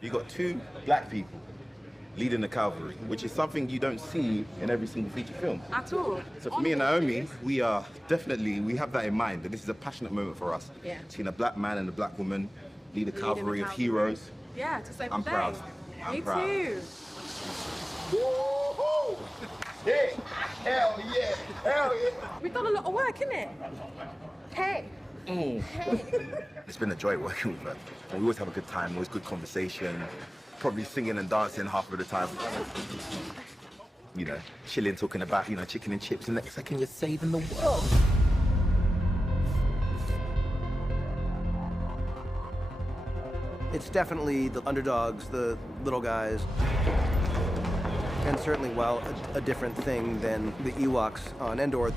You got two black people leading the cavalry, which is something you don't see in every single feature film. At all. So for me and Naomi, we have that in mind, that this is a passionate moment for us. Yeah. Seeing a black man and a black woman lead a cavalry of heroes. Yeah, to save the I'm day. proud. Me I'm proud. too. Woo-hoo! Yeah! Hell yeah! Hell yeah! We've done a lot of work, innit? Hey. It's been a joy working with her. We always have a good time, always good conversation, probably singing and dancing half of the time. You know, chilling, talking about, you know, chicken and chips, and next second you're saving the world. It's definitely the underdogs, the little guys, and certainly, well, a different thing than the Ewoks on Endor.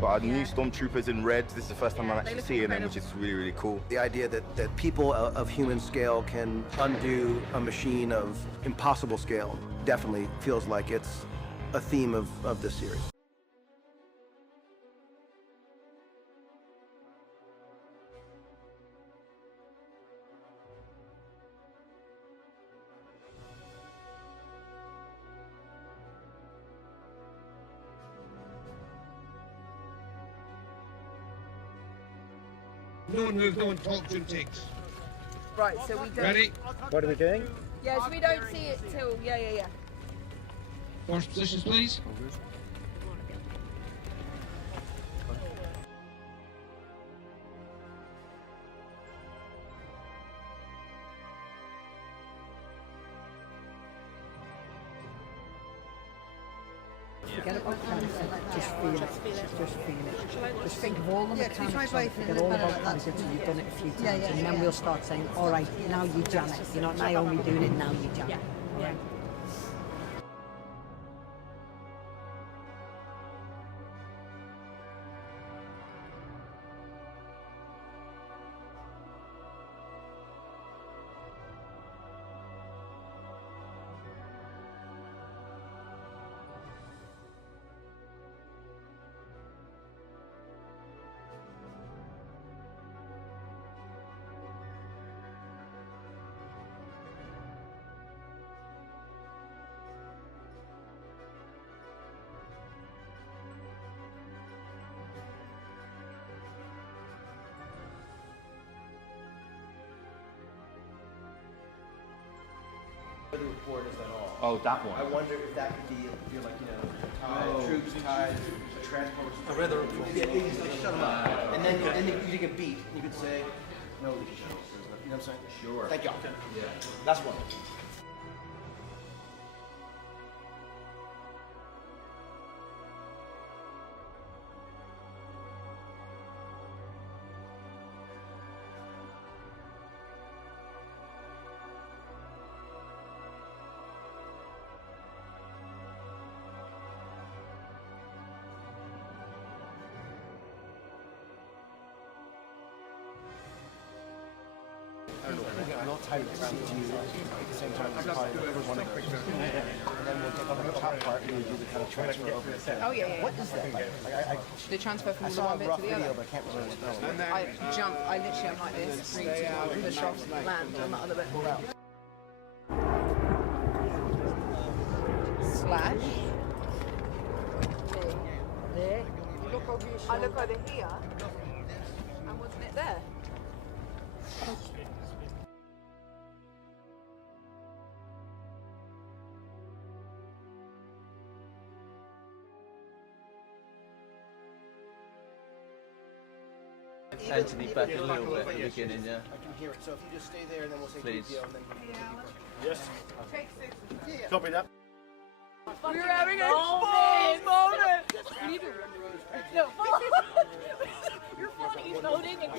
But our new stormtroopers in red, this is the first time I'm actually seeing them, which is really, really cool. The idea that people of human scale can undo a machine of impossible scale definitely feels like it's a theme of this series. No one moves, no one talks, and takes. Right, so we don't... Ready? What are we doing? Yeah, so we don't see it till... Yeah. First positions, please. Forget about cancer, just feel it. Just feel it. Just think of all the mechanics, forget all about cancer till you've done it a few times, and then we'll start saying, all right, now you jam it. You're not Naomi doing it, now you jam it. Yeah. The report is at all. Oh, that one. I wonder if that could be, if you're like, you know, troops tied, transports. I read the report. Yeah, you just like shut them up. And then you take a beat, and you could say, no, you know what I'm saying? Sure. Thank y'all. Yeah. That's one. We'll tie it around to you at the same time as probably one of those. And then we'll take on the top part and we'll do the kind of transfer over the thing. Oh, yeah. What is that like? The transfer from I the saw one a bit rough to the video, other. but I can't remember what it was. I jump, I literally am like this, scream to go, push off, land on the other bit. Slash. There. I look over here, and wasn't it there? Anthony back a little bit at the beginning, yeah. I can hear it. So if you just stay there and then we'll say Please. video and then Yes. Copy that. We were having a fun moment. We need to no. You're funny. He's loading and.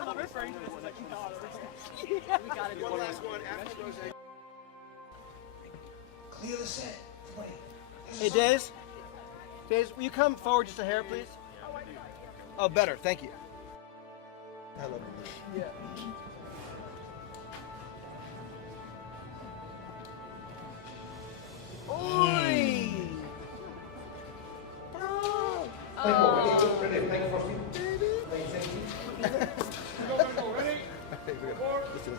I'm referring to this as like we got it. one last one after Rose. Clear the set. Wait. Hey, Days. Days, will you come forward just a hair, please? Oh, better. Thank you. I love you. Yeah. Oi! Ready? Listen.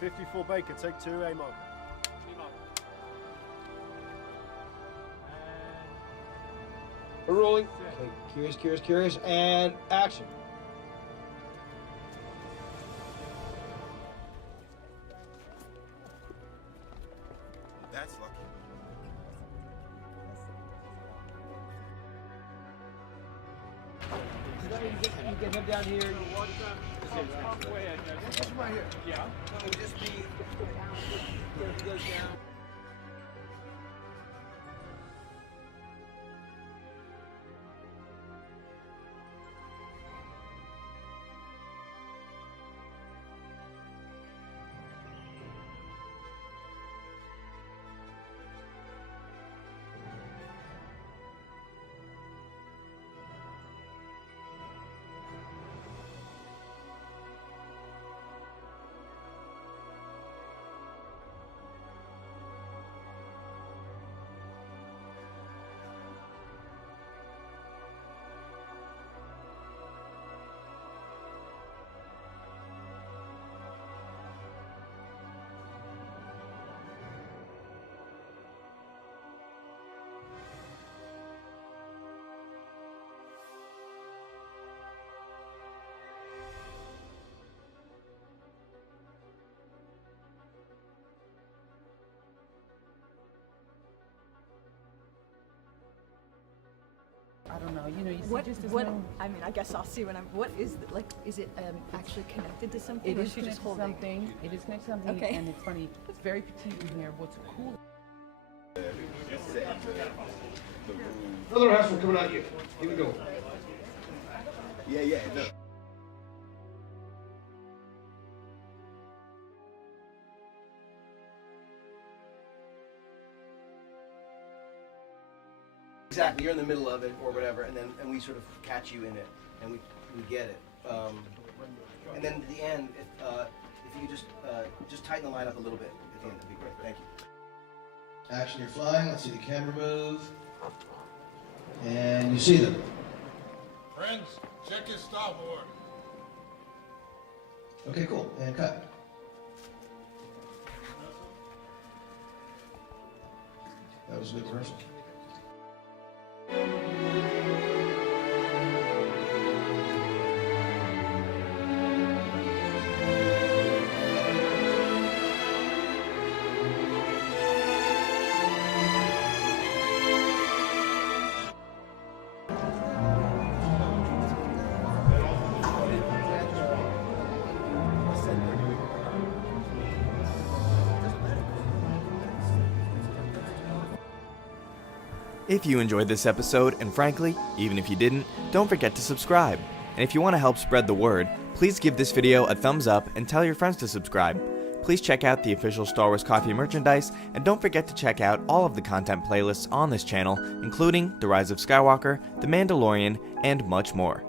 54 Baker, take 2, A marker. We're rolling. Okay, curious, and action. That's lucky. You get him down here. You watch them. This one right here. Yeah. No, it would just be. He goes down. I don't know. You know, you see, just as no. I mean, I guess I'll see when I'm. What is it, like? Is it actually connected to something? It or is she just connected to holding? something. It is connected to something, Okay. and it's funny. It's very petite in here. What's cool? Another hassle coming at you. Here we go. Yeah, no. Exactly, you're in the middle of it or whatever, and we sort of catch you in it, and we get it. And then at the end, if you just tighten the line up a little bit at the end, that'd be great. Thank you. Action, you're flying. Let's see the camera move, and you see them. Friends, check your starboard. Okay, cool. And cut. That was a good rehearsal. If you enjoyed this episode, and frankly, even if you didn't, don't forget to subscribe. And if you want to help spread the word, please give this video a thumbs up and tell your friends to subscribe. Please check out the official Star Wars Coffee merchandise, and don't forget to check out all of the content playlists on this channel, including The Rise of Skywalker, The Mandalorian, and much more.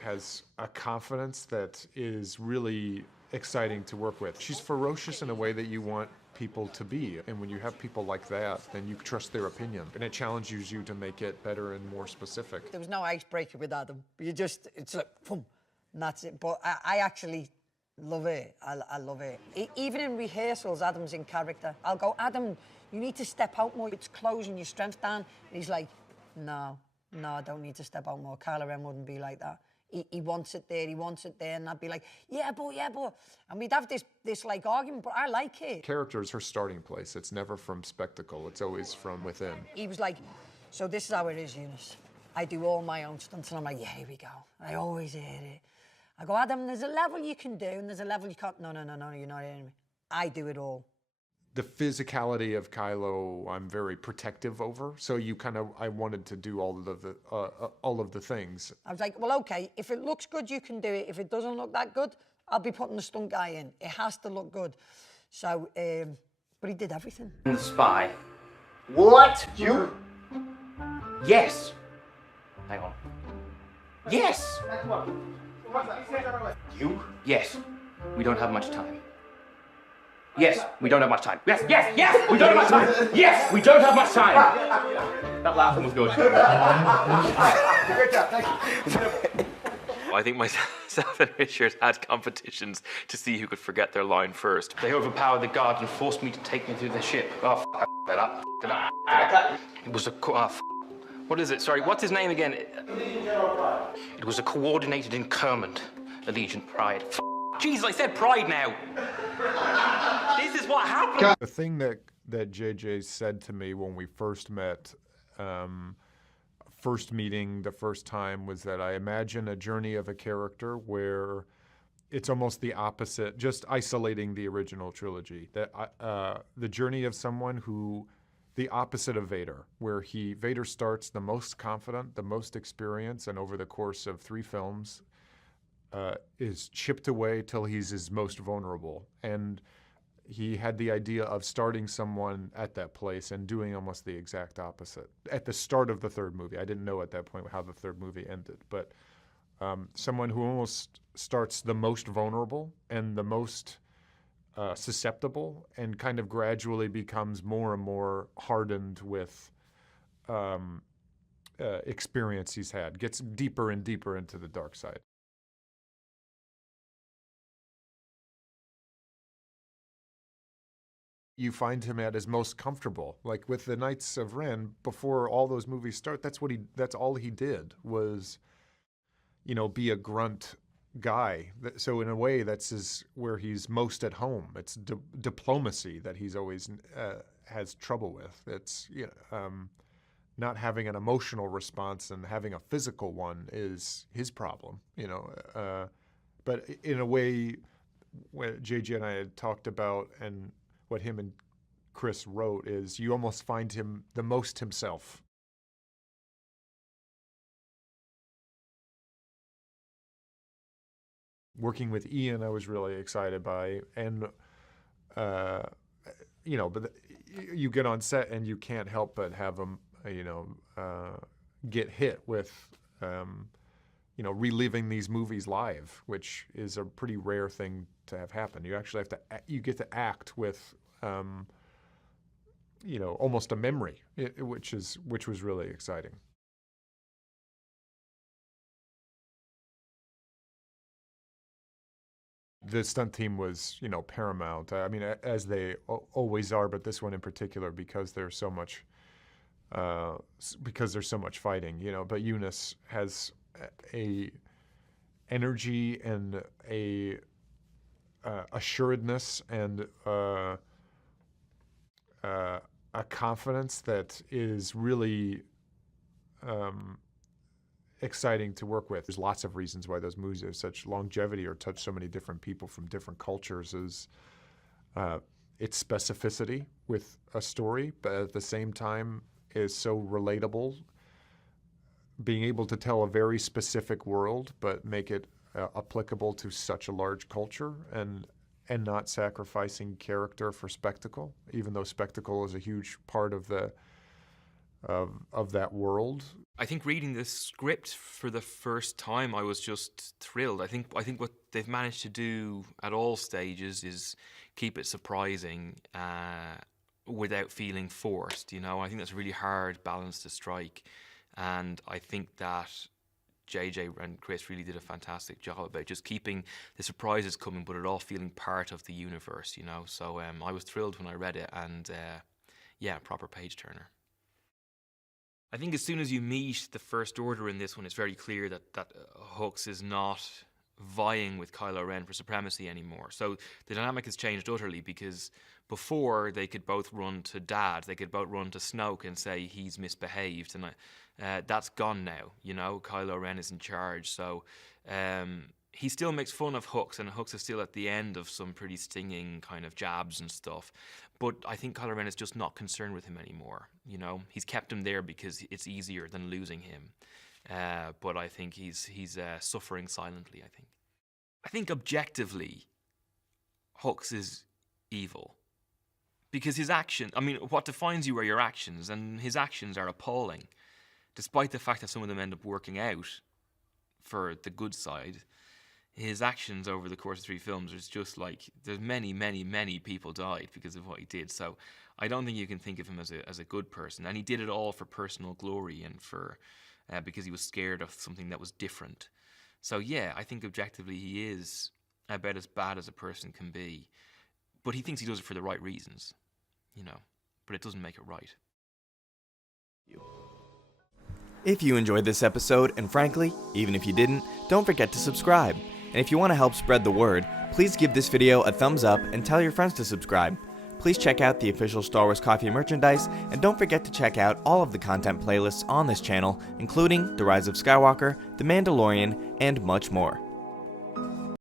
Has a confidence that is really exciting to work with. She's ferocious in a way that you want people to be, and when you have people like that, then you trust their opinion, and it challenges you to make it better and more specific. There was no icebreaker with Adam. It's like, boom, and that's it. But I actually love it. I love it. Even in rehearsals, Adam's in character. I'll go, Adam, you need to step out more. It's closing your strength down. And he's like, no, I don't need to step out more. Kylo Ren wouldn't be like that. He wants it there, and I'd be like, yeah, but, and we'd have this like argument, but I like it. Character is her starting place. It's never from spectacle. It's always from within. He was like, so this is how it is, Eunice. I do all my own stunts, and I'm like, yeah, here we go. I always hear it. I go, Adam, there's a level you can do, and there's a level you can't. No, you're not hearing me. I do it all. The physicality of Kylo, I'm very protective over. So I wanted to do all of the things. I was like, well, okay, if it looks good, you can do it. If it doesn't look that good, I'll be putting the stunt guy in. It has to look good. So, but he did everything. The spy. What? You? Yes. Hang on. Yes. You? Yes. We don't have much time. Yes, we don't have much time. Yes, we don't have much time. Yes, we don't have much time. That laughing was good. Great job, thank you. I think myself and Richard had competitions to see who could forget their line first. They overpowered the guards and forced me to take me through the ship. Oh, that up. It was a... what is it? Sorry, what's his name again? It was a coordinated incurment. Allegiant Pride. Jesus, I said Pride now. This is what happened. The thing that JJ said to me when we first met, first meeting the first time, was that I imagine a journey of a character where it's almost the opposite, just isolating the original trilogy. That the journey of someone who, the opposite of Vader, where Vader starts the most confident, the most experienced, and over the course of 3 films is chipped away till he's his most vulnerable. And he had the idea of starting someone at that place and doing almost the exact opposite. At the start of the 3rd movie, I didn't know at that point how the 3rd movie ended, but someone who almost starts the most vulnerable and the most susceptible, and kind of gradually becomes more and more hardened with experience he's had, gets deeper and deeper into the dark side. You find him at his most comfortable. Like with the Knights of Ren, before all those movies start, that's all he did was, be a grunt guy. So in a way, that's where he's most at home. It's diplomacy that he's always has trouble with. It's not having an emotional response and having a physical one is his problem. But in a way, what JJ and I had talked about, and what him and Chris wrote, is you almost find him the most himself. Working with Ian, I was really excited by, and but you get on set and you can't help but have him, get hit with, reliving these movies live, which is a pretty rare thing to have happen. You actually you get to act with, almost a memory, which was really exciting. The stunt team was, paramount. I mean, as they always are, but this one in particular, because there's so much fighting, But Eunice has a energy and a assuredness and a confidence that is really exciting to work with. There's lots of reasons why those movies have such longevity or touch so many different people from different cultures. Is its specificity with a story, but at the same time is so relatable. Being able to tell a very specific world, but make it applicable to such a large culture, and not sacrificing character for spectacle, even though spectacle is a huge part of that world. I think reading the script for the first time, I was just thrilled. I think what they've managed to do at all stages is keep it surprising without feeling forced. I think that's a really hard balance to strike, and I think that JJ and Chris really did a fantastic job about just keeping the surprises coming, but it all feeling part of the universe. So I was thrilled when I read it, and proper page turner. I think as soon as you meet the First Order in this one, it's very clear that Hux is not vying with Kylo Ren for supremacy anymore. So the dynamic has changed utterly, because before they could both run to Dad, they could both run to Snoke and say he's misbehaved, and that's gone now. Kylo Ren is in charge, so he still makes fun of Hux, and Hux is still at the end of some pretty stinging kind of jabs and stuff. But I think Kylo Ren is just not concerned with him anymore. He's kept him there because it's easier than losing him. But I think he's suffering silently. I think objectively, Hux is evil, because his action. I mean, what defines you are your actions, and his actions are appalling. Despite the fact that some of them end up working out for the good side, his actions over the course of 3 films is just like, there's many, many, many people died because of what he did. So I don't think you can think of him as a good person. And he did it all for personal glory and for because he was scared of something that was different. So yeah, I think objectively he is about as bad as a person can be, but he thinks he does it for the right reasons, you know, but it doesn't make it right. If you enjoyed this episode, and frankly, even if you didn't, don't forget to subscribe. And if you want to help spread the word, please give this video a thumbs up and tell your friends to subscribe. Please check out the official Star Wars Coffee merchandise, and don't forget to check out all of the content playlists on this channel, including The Rise of Skywalker, The Mandalorian, and much more.